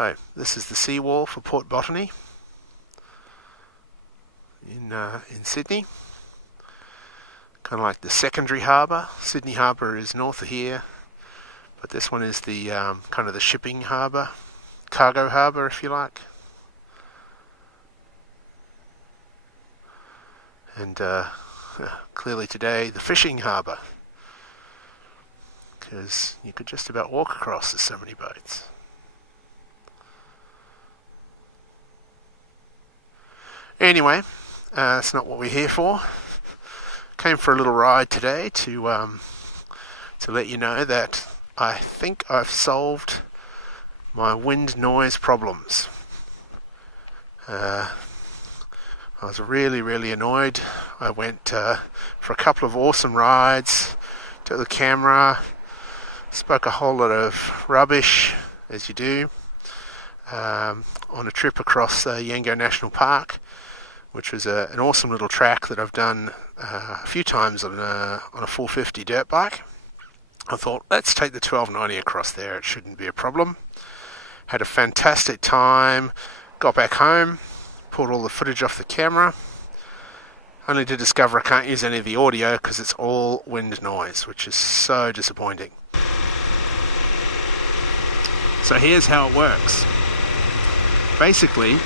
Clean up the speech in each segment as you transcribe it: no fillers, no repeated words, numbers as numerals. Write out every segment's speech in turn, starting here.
So this is the seawall for Port Botany in Sydney. Kind of like the secondary harbour. Sydney Harbour is north of here, but this one is the kind of the shipping harbour, cargo harbour if you like. And clearly today the fishing harbour, because you could just about walk across, there's so many boats. Anyway, that's not what we're here for. Came for a little ride today to let you know that I think I've solved my wind noise problems. I was really annoyed. I went for a couple of awesome rides, took the camera, spoke a whole lot of rubbish, as you do, on a trip across Yango National Park, which was an awesome little track that I've done a few times on a 450 dirt bike. I thought, let's take the 1290 across there, it shouldn't be a problem. Had a fantastic time, got back home, pulled all the footage off the camera, only to discover I can't use any of the audio because it's all wind noise, which is so disappointing. So here's how it works. Basically,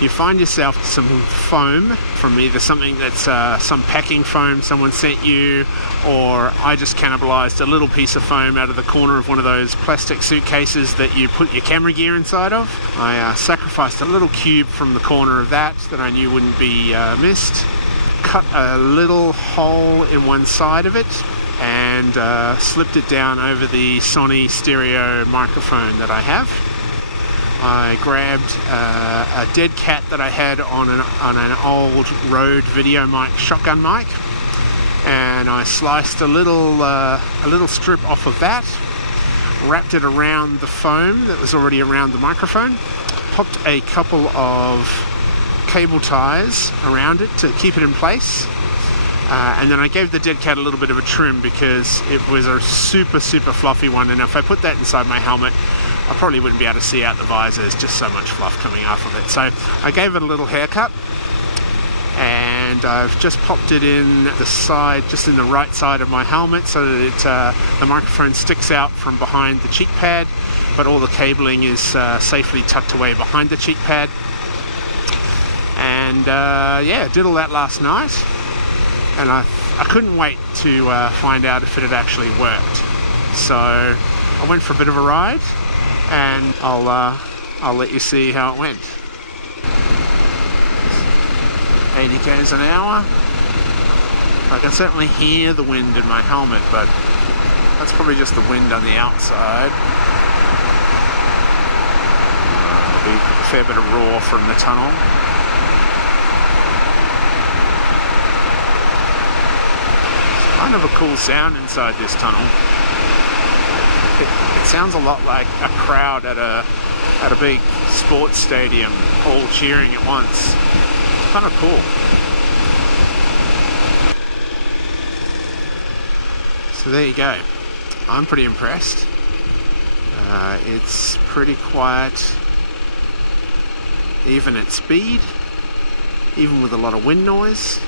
you find yourself some foam from either something that's some packing foam someone sent you, or I just cannibalized a little piece of foam out of the corner of one of those plastic suitcases that you put your camera gear inside of. I sacrificed a little cube from the corner of that I knew wouldn't be missed, cut a little hole in one side of it, and slipped it down over the Sony stereo microphone that I have. I grabbed a dead cat that I had on an old Rode video mic, shotgun mic, and I sliced a little strip off of that, wrapped it around the foam that was already around the microphone, popped a couple of cable ties around it to keep it in place, and then I gave the dead cat a little bit of a trim because it was a super fluffy one, and if I put that inside my helmet I probably wouldn't be able to see out the visor. There's just so much fluff coming off of it. So I gave it a little haircut, and I've just popped it in the side, just in the right side of my helmet, so that the microphone sticks out from behind the cheek pad, but all the cabling is safely tucked away behind the cheek pad. And yeah, did all that last night, and I couldn't wait to find out if it had actually worked. So I went for a bit of a ride, and I'll let you see how it went. 80 k's an hour. I can certainly hear the wind in my helmet, but that's probably just the wind on the outside. There'll be a fair bit of roar from the tunnel. Kind of a cool sound inside this tunnel. It sounds a lot like a crowd at a big sports stadium, all cheering at once. Kind of cool. So there you go. I'm pretty impressed. It's pretty quiet, even at speed, even with a lot of wind noise.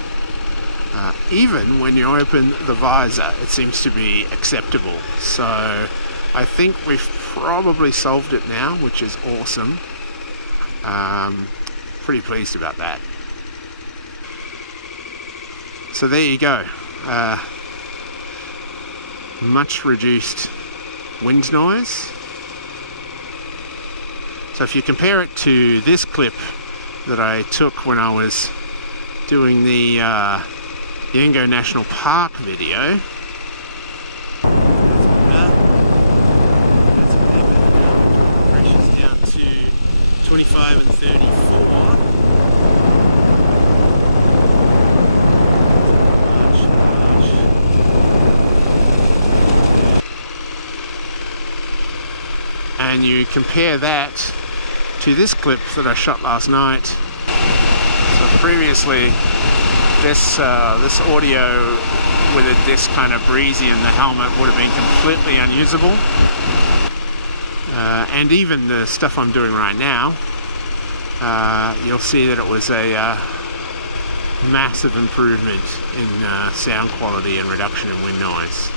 Even when you open the visor, it seems to be acceptable. So I think we've probably solved it now, which is awesome. Pretty pleased about that. So there you go. Much reduced wind noise. So if you compare it to this clip that I took when I was doing the Yango National Park video, that's a bit better now. Pressure's down to 25 and 34. And you compare that to this clip that I shot last night. So previously, this audio with it this kind of breezy in the helmet would have been completely unusable. and even the stuff I'm doing right now, you'll see that it was a massive improvement in sound quality and reduction in wind noise.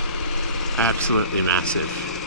Absolutely massive.